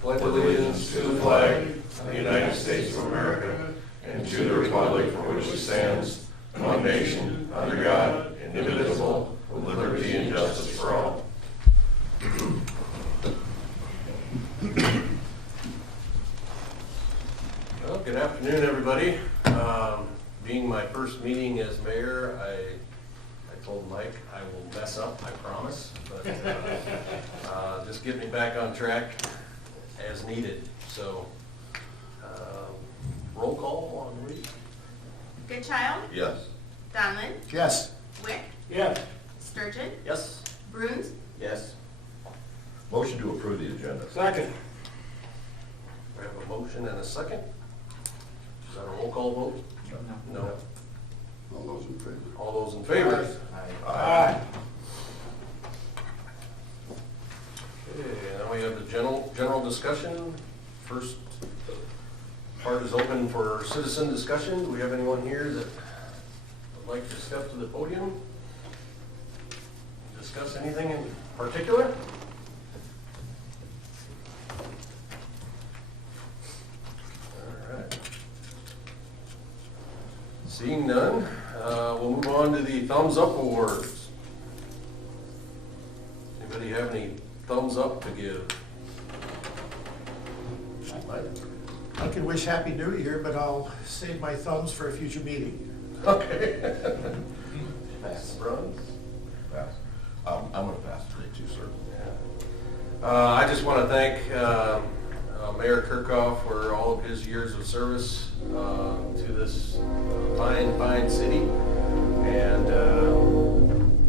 pledge allegiance to the flag of the United States of America and to the republic for which it stands, one nation, under God, indivisible, with liberty and justice for all. Well, good afternoon, everybody. Being my first meeting as mayor, I told Mike I will mess up, I promise, but just get me back on track as needed. So, roll call on Reed. Goodchild, Yes. Donlin, Yes. Wick, Yes. Sturgeon, Yes. Bruns, Yes. Motion to approve the agenda. Second. We have a motion and a second. Is that a roll call vote? No. All those in favor? All those in favor? Aye. Okay, now we have the general discussion. First part is open for citizen discussion. Do we have anyone here that would like to step to the podium? Discuss anything in particular? All right. Seeing none, we'll move on to the thumbs up awards. Anybody have any thumbs up to give? I could wish Happy New Year, but I'll save my thumbs for a future meeting. Okay. Bruns? Pass. I'm going to pass today too, sir. I just want to thank Mayor Kirchhoff for all of his years of service to this fine city. And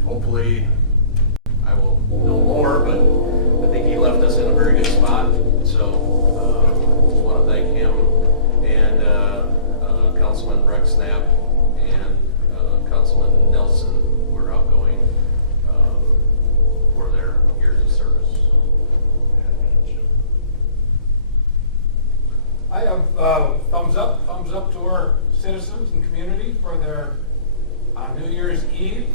hopefully I will know more, but I think he left us in a very good spot. So just want to thank him and Councilman Rex Knapp and Councilman Nelson, who were outgoing for their years of service. I have thumbs up to our citizens and community for their New Year's Eve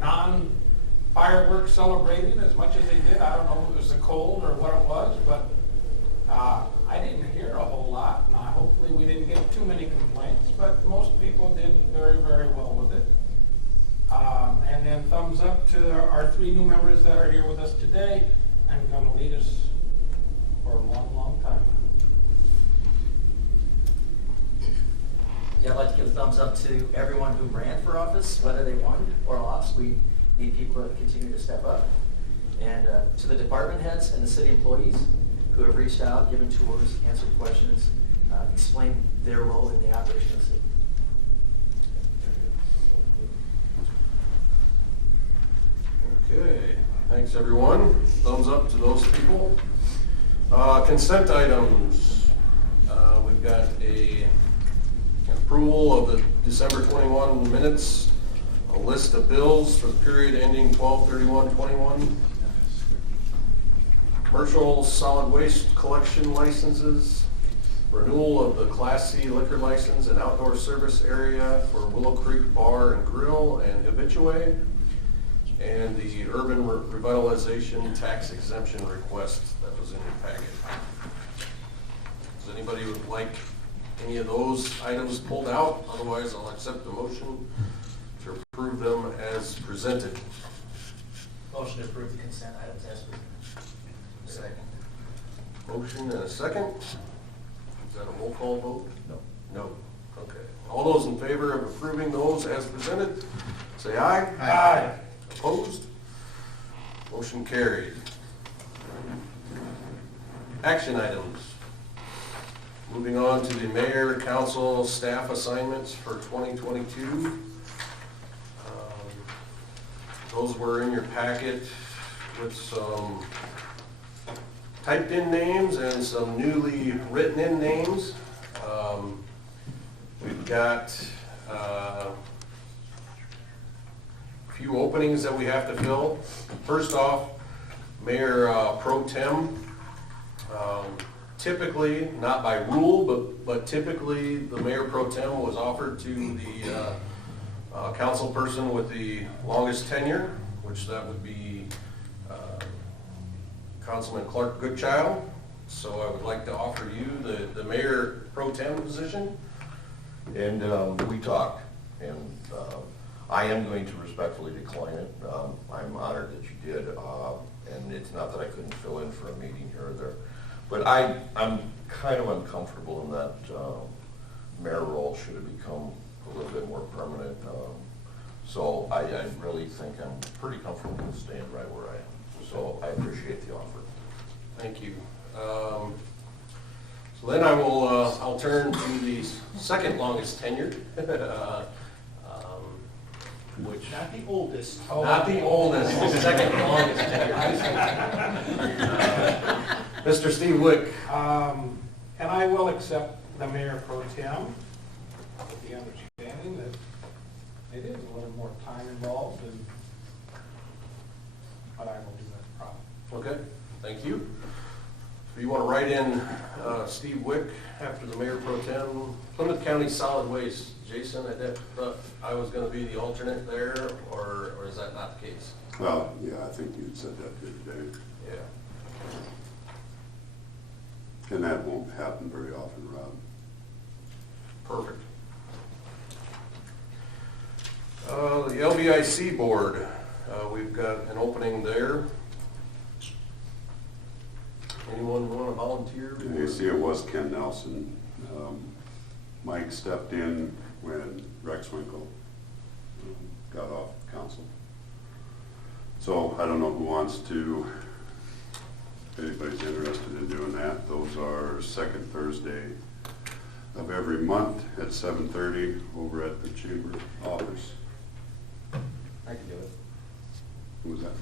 non-fireworks celebrating as much as they did. I don't know if it was the cold or what it was, but I didn't hear a whole lot. Now, hopefully we didn't get too many complaints, but most people did very, very well with it. And then thumbs up to our three new members that are here with us today and going to lead us for a long, long time. Yeah, I'd like to give a thumbs up to everyone who ran for office, whether they won or lost. We need people to continue to step up. And to the department heads and the city employees who have reached out, given tours, answered questions, explained their role in the operation of the city. Okay, thanks everyone. Thumbs up to those people. Consent items. We've got an approval of the December 21 minutes, a list of bills for the period ending 12/31/21, commercial solid waste collection licenses, renewal of the Class C liquor license and outdoor service area for Willow Creek Bar and Grill and Habitué, and the urban revitalization tax exemption request that was in your packet. Does anybody would like any of those items pulled out? Otherwise, I'll accept the motion to approve them as presented. Motion to approve the consent items as presented. Second. Motion and a second. Is that a roll call vote? No. No. Okay. All those in favor of approving those as presented, say aye. Aye. Opposed? Motion carried. Action items. Moving on to the mayor, council, staff assignments for 2022. Those were in your packet with some typed in names and some newly written in names. We've got few openings that we have to fill. First off, Mayor Pro Tem. Typically, not by rule, but typically the Mayor Pro Tem was offered to the council person with the longest tenure, which that would be Councilman Clark Goodchild. So I would like to offer you the mayor pro tem position. And we talked, and I am going to respectfully decline it. I'm honored that you did, and it's not that I couldn't fill in for a meeting here or there. But I'm kind of uncomfortable in that mayor role should have become a little bit more permanent. So I really think I'm pretty comfortable staying right where I am. So I appreciate the offer. Thank you. So then I will, I'll turn to the second longest tenured, which, Not the oldest. not the oldest, the second longest tenured. Mr. Steve Wick. And I will accept the mayor pro tem with the understanding that it is a little more time involved, but I will do that probably. Okay, thank you. So you want to write in Steve Wick after the mayor pro tem. Plymouth County Solid Waste. Jason, I thought I was going to be the alternate there, or is that not the case? Well, yeah, I think you said that the other day, Yeah. and that won't happen very often, Rob. Perfect. The LBIC board, we've got an opening there. Anyone want to volunteer? And you see, it was Ken Nelson. Mike stepped in when Rex Winkle got off council. So I don't know who wants to, if anybody's interested in doing that. Those are second Thursday of every month at 7:30 over at the chamber office. I can do it. Who was that?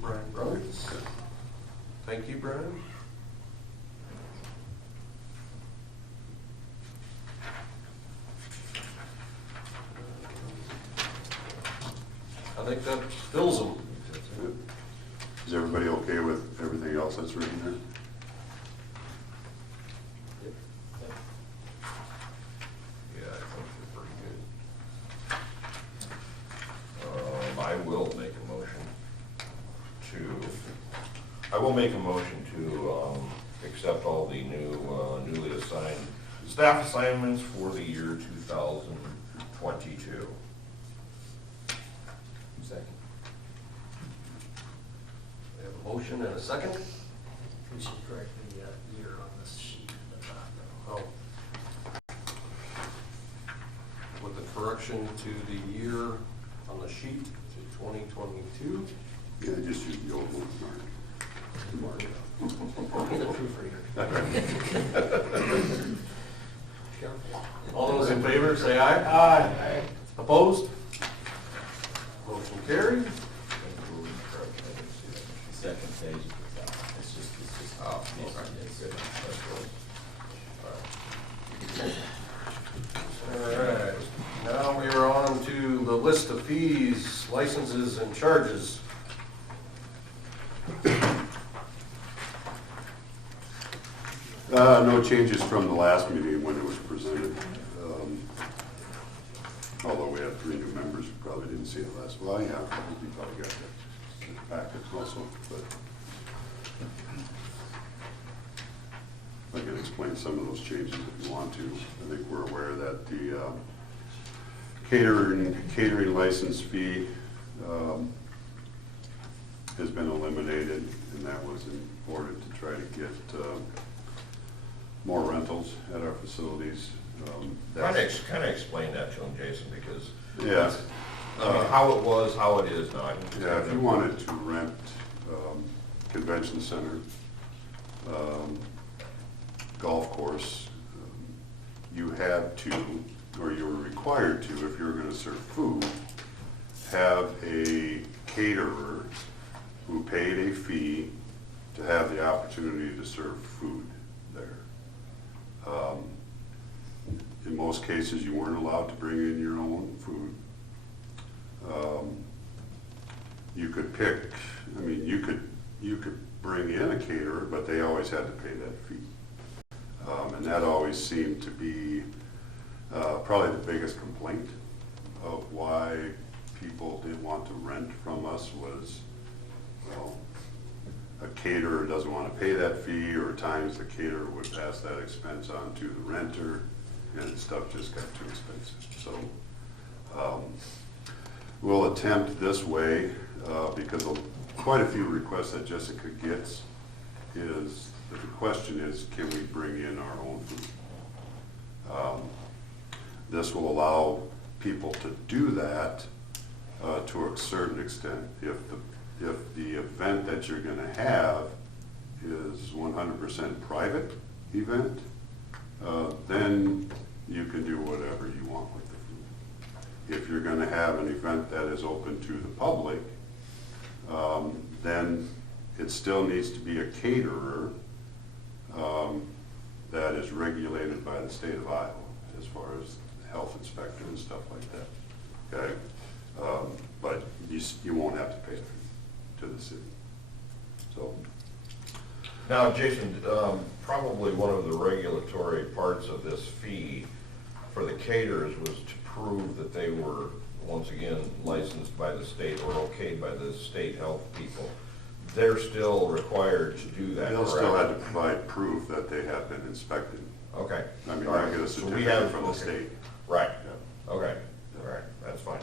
Brian Brothers. Thank you, Brian. I think that fills them. Is everybody okay with everything else that's written there? Yeah, I think you're pretty good. I will make a motion to accept all the newly assigned staff assignments for the year 2022. Second. We have a motion and a second. We should correct the year on this sheet at the top, though. Oh. With the correction to the year on the sheet to 2022. Yeah, just use the old one, Mark. He's a proofreader. All those in favor, say aye. Aye. Opposed? Motion carried. Second page, it's just, Oh, okay, good. That's good. All right, now we are on to the list of fees, licenses, and charges. No changes from the last meeting when it was presented. Although we had 3 new members, who probably didn't see it last. Well, yeah, I think you probably got that in the packet also, but I can explain some of those changes if you want to. I think we're aware that the catering license fee has been eliminated, and that was in order to try to get more rentals at our facilities. Kind of explain that to him, Jason, because Yeah. I mean, how it was, how it is now. Yeah, if you wanted to rent convention center, golf course, you had to, or you were required to, if you were gonna serve food, have a caterer who paid a fee to have the opportunity to serve food there. In most cases, you weren't allowed to bring in your own food. You could pick, I mean, you could bring in a caterer, but they always had to pay that fee. And that always seemed to be probably the biggest complaint of why people didn't want to rent from us was, well, a caterer doesn't want to pay that fee, or times the caterer would pass that expense on to the renter, and stuff just got too expensive. So we'll attempt this way, because quite a few requests that Jessica gets is, the question is, can we bring in our own food? This will allow people to do that to a certain extent. If the event that you're going to have is 100% private event, then you can do whatever you want with the food. If you're going to have an event that is open to the public, then it still needs to be a caterer that is regulated by the state of Iowa as far as health inspector and stuff like that. Okay, but you won't have to pay it to the city. So. Now, Jason, probably one of the regulatory parts of this fee for the caterers was to prove that they were, once again, licensed by the state or okayed by the state health people. They're still required to do that, They'll correct? still have to provide proof that they have been inspected. Okay. I mean, All they'll right. get a So we certificate have- from the okay. state. Right, Yeah. okay, all right, that's fine.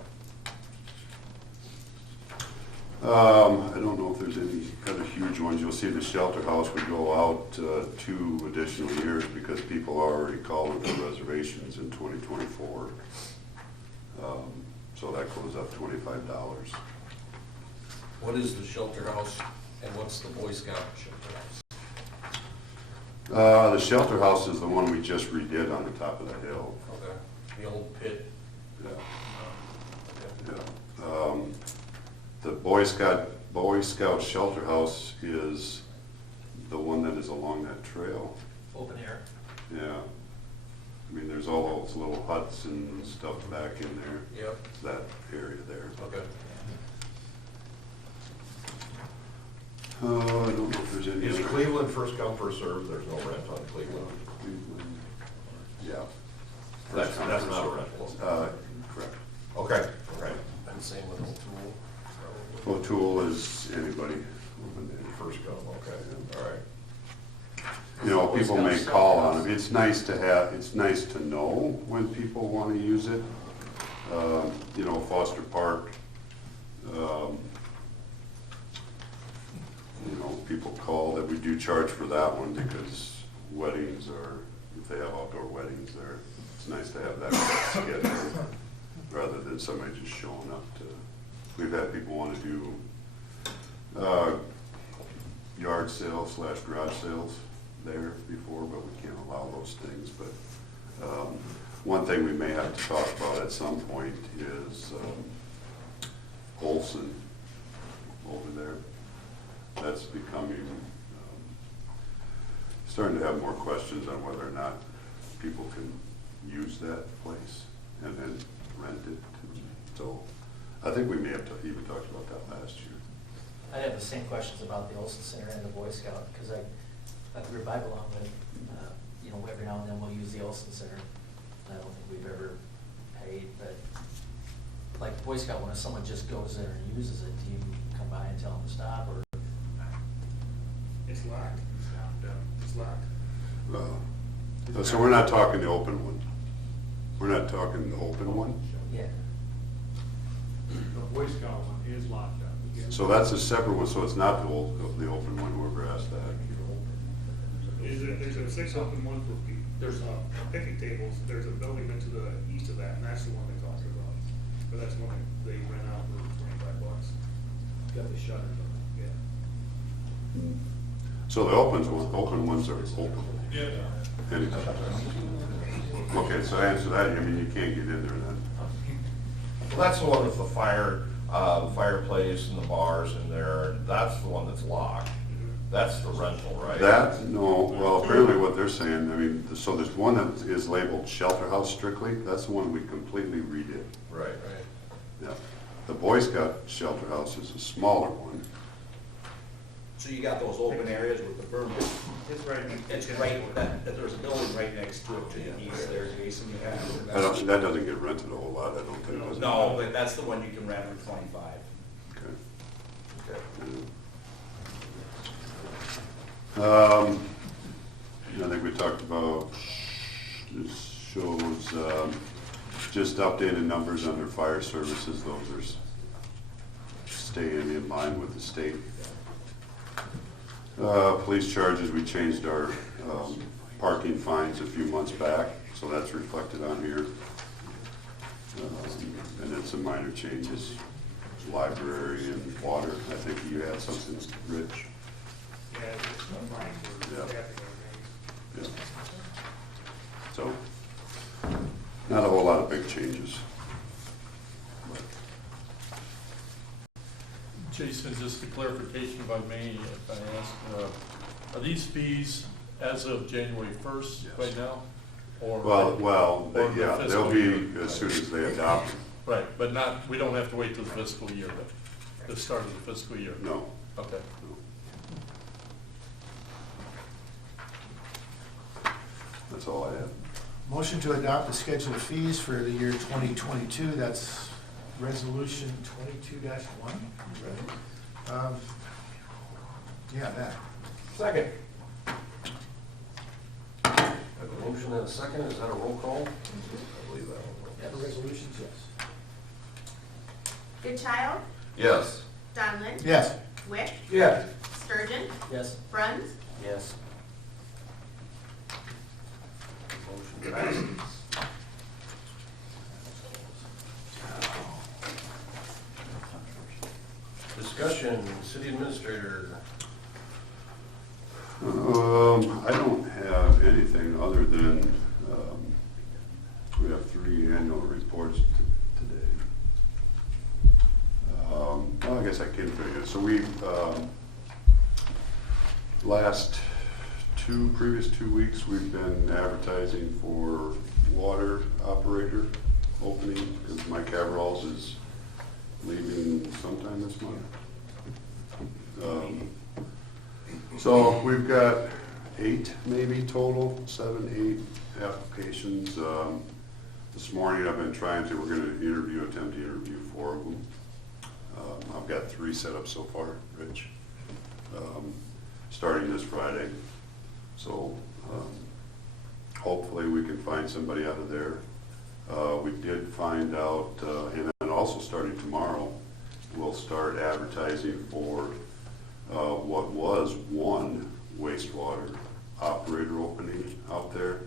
I don't know if there's any other huge ones. You'll see the shelter house would go out 2 additional years because people are already calling for reservations in 2024. So that goes up $25. What is the shelter house and what's the Boy Scout shelter house? The shelter house is the one we just redid on the top of the hill. Okay. The old pit. Yeah. Okay. Yeah. The Boy Scout shelter house is the one that is along that trail. Open air. Yeah. I mean, there's all those little huts and stuff back in there. Yep. That area there. Okay. I don't know if there's any. Is other- Cleveland first come, first served? There's no rent on Cleveland? Cleveland. Yeah. That's First come, not first a served. rental. Correct. Okay, okay. And same with O'Toole. probably. O'Toole is anybody. First come, okay, all right. You know, people may call on them. It's nice to know when people want to use it. You know, Foster Park, you know, people call that we do charge for that one because weddings are, if they have outdoor weddings there, it's nice to have that scheduled rather than somebody just showing up to, we've had people want to do yard sales / garage sales there before, but we can't allow those things. But one thing we may have to talk about at some point is Olson over there. That's becoming, starting to have more questions on whether or not people can use that place and then rent it. So I think we may have even talked about that last year. I have the same questions about the Olson Center and the Boy Scout, because that group I belong with, you know, every now and then we'll use the Olson Center. I don't think we've ever paid, but like the Boy Scout, when someone just goes there and uses it, do you come by and tell them to stop, or? It's locked. It's locked. So we're not talking the open one. We're not talking the open one. Yeah. The Boy Scout one is locked up. So that's a separate one, so it's not the open one, whoever asked that. There's a 6 open one for people. There's picnic tables. There's a building into the east of that, and that's the one they talked about. But that's one they rent out for $25. Got the shutters on it, yeah. So the open ones are open. Yeah. Anytime. Okay, so answer that, I mean, you can't get in there then. Well, that's the one with the fireplace and the bars in there. That's the one that's locked. That's the rental, right? That, no, well, apparently what they're saying, I mean, so there's one that is labeled shelter house strictly, that's the one we completely redid. Right. Right. Yeah. The Boy Scout shelter house is a smaller one. So you got those open areas with the berm. It's right. It's right, there's a building right next to it to the east there, Jason. You have. That doesn't get rented a whole lot, I don't think. does it? No, but that's the one you can rent for 25. Okay. Okay. I think we talked about, this shows, just updated numbers under fire services. Those are staying in line with the state. Police charges, we changed our parking fines a few months back, so that's reflected on here. And then some minor changes, library and water. I think you had something, Rich. Yeah, it's fine for Yeah. staffing our Yeah. So, not a whole lot of big changes. Jason, just a clarification if I may, if I ask, are these fees as of January 1st Yes. right now? Or Well, or the yeah, fiscal they'll be year? as soon as they adopt. Right, but not, we don't have to wait till the fiscal year, the start of the fiscal year? No. Okay. That's all I have. Motion to adopt the schedule of fees for the year 2022, that's resolution 22-1. Yeah, that. Second. I have a motion and a second. Is that a roll call? I believe that one. Yeah, the resolutions, yes. Goodchild, Yes. Donlin, Yes. Wick, Yes. Sturgeon, Yes. Bruns, Yes. Motion passes. Discussion, city administrator. I don't have anything other than, we have 3 annual reports today. Well, I guess I can figure it. So we, previous 2 weeks, we've been advertising for water operator opening, because Mike Cabral's is leaving sometime this month. So we've got 8 maybe total, 7, 8 applications. This morning I've been trying to, we're gonna attempt to interview 4 of them. I've got 3 set up so far, Rich, starting this Friday. So hopefully we can find somebody out of there. We did find out, and then also starting tomorrow, we'll start advertising for what was one wastewater operator opening out there.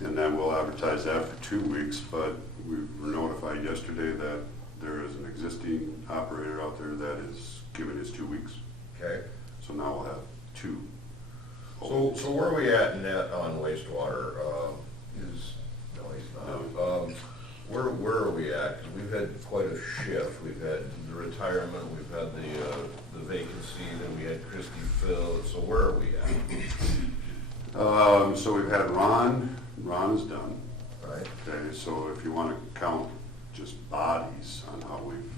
And then we'll advertise that for 2 weeks, but we were notified yesterday that there is an existing operator out there that is giving his 2 weeks. Okay. So now we'll have 2. So where are we at in that on wastewater? No, he's not. Where are we at? 'Cause we've had quite a shift. We've had the retirement, we've had the vacancy, then we had Christy Phil. So where are we at? So we've had Ron is done. Right. Okay, so if you want to count just bodies on how we've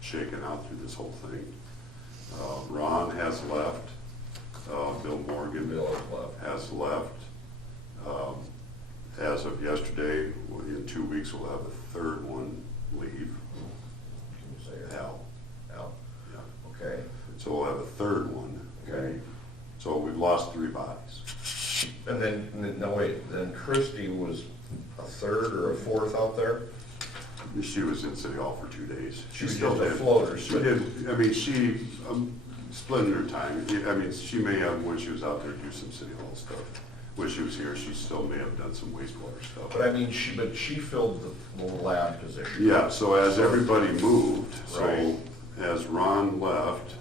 shaken out through this whole thing, Ron has left. Bill Morgan Bill has left. has left. As of yesterday, in 2 weeks, we'll have a 3rd one leave. Can you say it? Al. Yeah. Okay. So we'll have a 3rd one. Okay. So we've lost 3 bodies. And then, no wait, then Christy was a 3rd or a 4th out there? She was in City Hall for 2 days. She was just a floater. She did, I mean, she split her time. I mean, she may have, when she was out there, do some City Hall stuff. When she was here, she still may have done some wastewater stuff. But I mean, she filled the lab position. Yeah, so as everybody moved, Right. so as Ron left,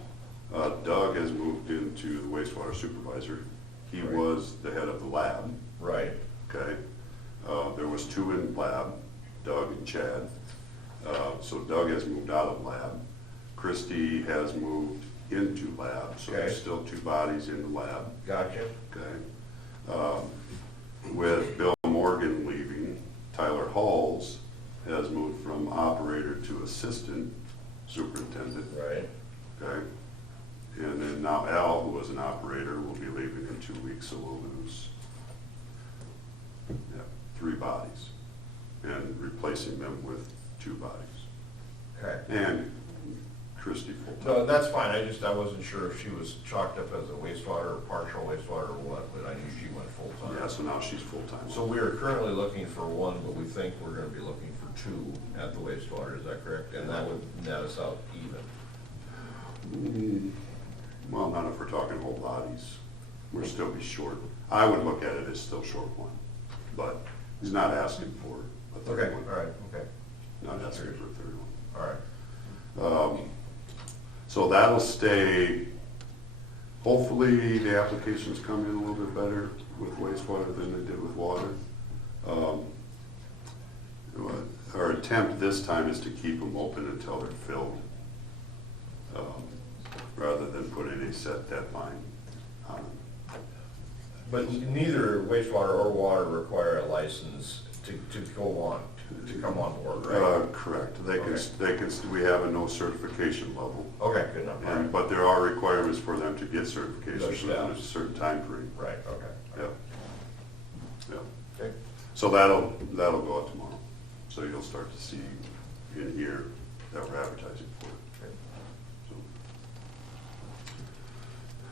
Doug has moved into the wastewater supervisor. He Right. was the head of the lab, Right. okay? There was 2 in lab, Doug and Chad. So Doug has moved out of lab. Christy has moved into lab, so there's Okay. still 2 bodies in the lab, Gotcha. okay? With Bill Morgan leaving, Tyler Halls has moved from operator to assistant superintendent, Right. okay? And then now Al, who was an operator, will be leaving in 2 weeks, so we'll lose 3 bodies and replacing them with 2 bodies. Okay. And Christie full-time. No, that's fine, I wasn't sure if she was chalked up as a wastewater, or partial wastewater, or what, but I knew she went full-time. Yeah, so now she's full-time. So we are currently looking for one, but we think we're gonna be looking for two at the wastewater, is that correct? And that would net us out even. Well, not if we're talking whole bodies. We'll still be short. I would look at it as still short one, but he's not asking for a third Okay, one. all right, okay, Not asking for a third one. all right. So that'll stay, hopefully the applications come in a little bit better with wastewater than they did with water. Our attempt this time is to keep them open until they're filled, rather than put any set deadline on them. But neither wastewater or water require a license to go on, to come on board, right? Correct. Okay. We have a no certification level. Okay, good enough, all right. But there are requirements for them to get certification Their within a staff. certain time frame. Right, okay. Yeah. Yeah. Okay. So that'll go out tomorrow. So you'll start to see in here that we're advertising for it.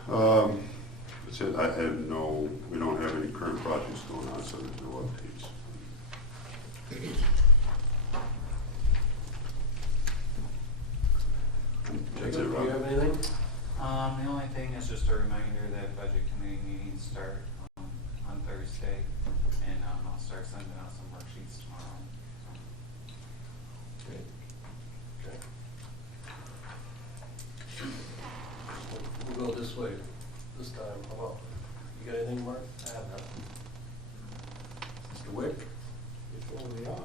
So, that's it. We don't have any current projects going on, so there's no updates. That's it, Do you Rob. have anything? The only thing is just a reminder that budget committee meetings start on Thursday, and I'll start sending out some worksheets tomorrow. We'll go this way this time. How about, you got anything, Mark? I have nothing. Mr. Wick? You're throwing me off.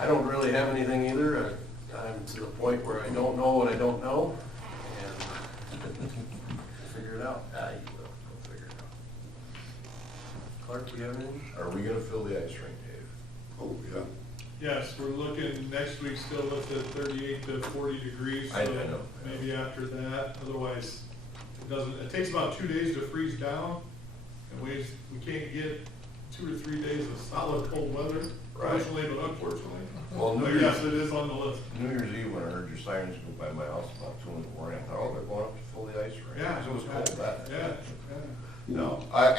I don't really have anything either. I'm to the point where I don't know what I don't know, and we'll figure it out. You will, we'll figure it out. Clark, do you have anything? Are we gonna fill the ice rink, Dave? Oh, yeah. Yes, we're looking next week still at the 38 to 40 degrees, I so know. maybe after that. Otherwise, it takes about 2 days to freeze down. And we can't get 2 or 3 days of solid cold weather, Right. fortunately, but unfortunately. Well, But yes, it is on the list. New Year's Eve, when I heard your sirens go by my house about 2 in the morning, I thought, oh, they're going up to fill the ice rink. Yeah. Because it was cold that. Yeah, yeah. No, I